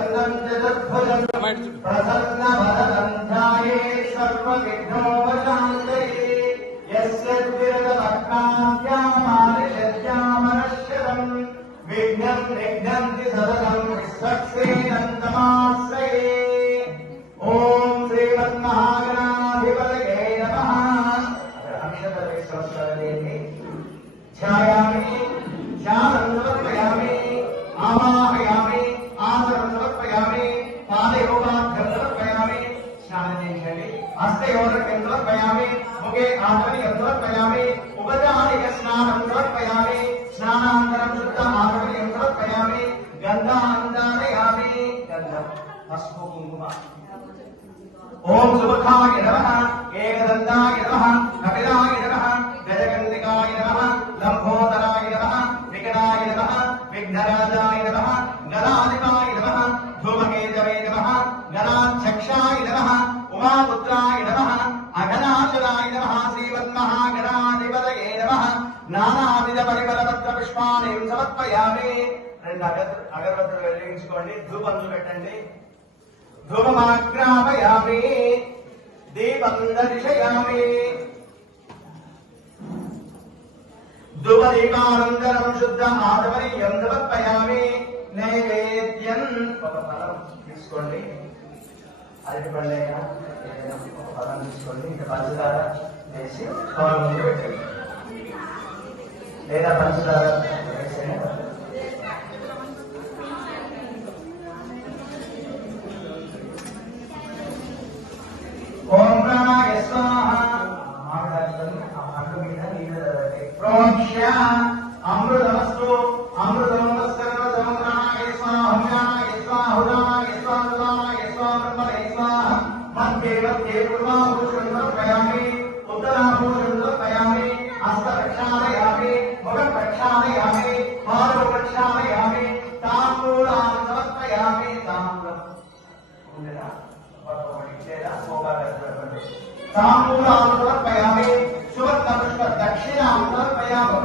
वक्रतुण्डमहाकायसूर्यकोटिसमप्रभा प्रसन्नवदनं ध्यायेत् सर्वविघ्नोपशान्तये यस्य द्विरदभक्ताभ्यामादिशज्यामनश्यतम् विघ्नं निघ्नन्ति सततं विश्वक्सेनन्तमाश्रये। ॐ श्रीमन्महागणाधिपतये नमः। ध्यायामि ध्यानं समर्पयामि आवाहयामि आसनं समर्पयामि पादयोगाभ्यं समर्पयामि स्नाननेशने हस्तयोर्घ्यं समर्पयामि मुखे आचमनीयं समर्पयामि उपचारिकस्नानं समर्पयामि स्नानानन्तरं शुद्ध आचमनीयं समर्पयामि गन्धान्धारयामि गन्धं पस्पु कुङ्कुम। ओम सुमुखाय नमः एकदन्ताय नमः कपिलाय नमः गजकर्णिकाय नमः लंबोदराय नमः विकटाय नमः विघ्नराजाय नमः गणाधिपाय नमः धूमकेतवे नमः गणाध्यक्षाय नमः उमापुत्राय नमः अघनाशनाय नमः श्रीमन्महागणाधिपतये नमः। नानाविध परिमलपत्र पुष्पाणि समर्पयामि। రెండు అగరబత్తులు వెలిగించుకోండి, ధూపంలు పెట్టండి। धूममाग्रापयामि दीपं दर्शयामि धूपदीपानन्तरं शुद्ध आचमनीयं समर्पयामि। नैवेद्యం ఒక ఫలం తీసుకోండి, అరటిపళ్ళైనా ఏదైనా ఒక ఫలం తీసుకోండి, ఇంకా పంచదార వేసి స్వామి ముందు పెట్టండి లేదా పంచదార వేసేనే ओम प्राणाय स्वाहा प्रोक्ष्य अमृतमस्तु अमृतमस्करवदं प्राणाय स्वाहा प्राणाय स्वाहा हुदाय स्वाहा हुदाय स्वाहा ब्रह्मणे स्वाहा मध्ये मध्ये पूर्वाभूषणं समर्पयामि उत्तराभूषणं समर्पयामि हस्तप्रक्षालयामि मुखप्रक्षालयामि पादप्रक्षालयामि ताम्बूलां समर्पयामि। ताम्बूलां समर्पयामि सुवर्णपुष्प दक्षिणां समर्पयामि।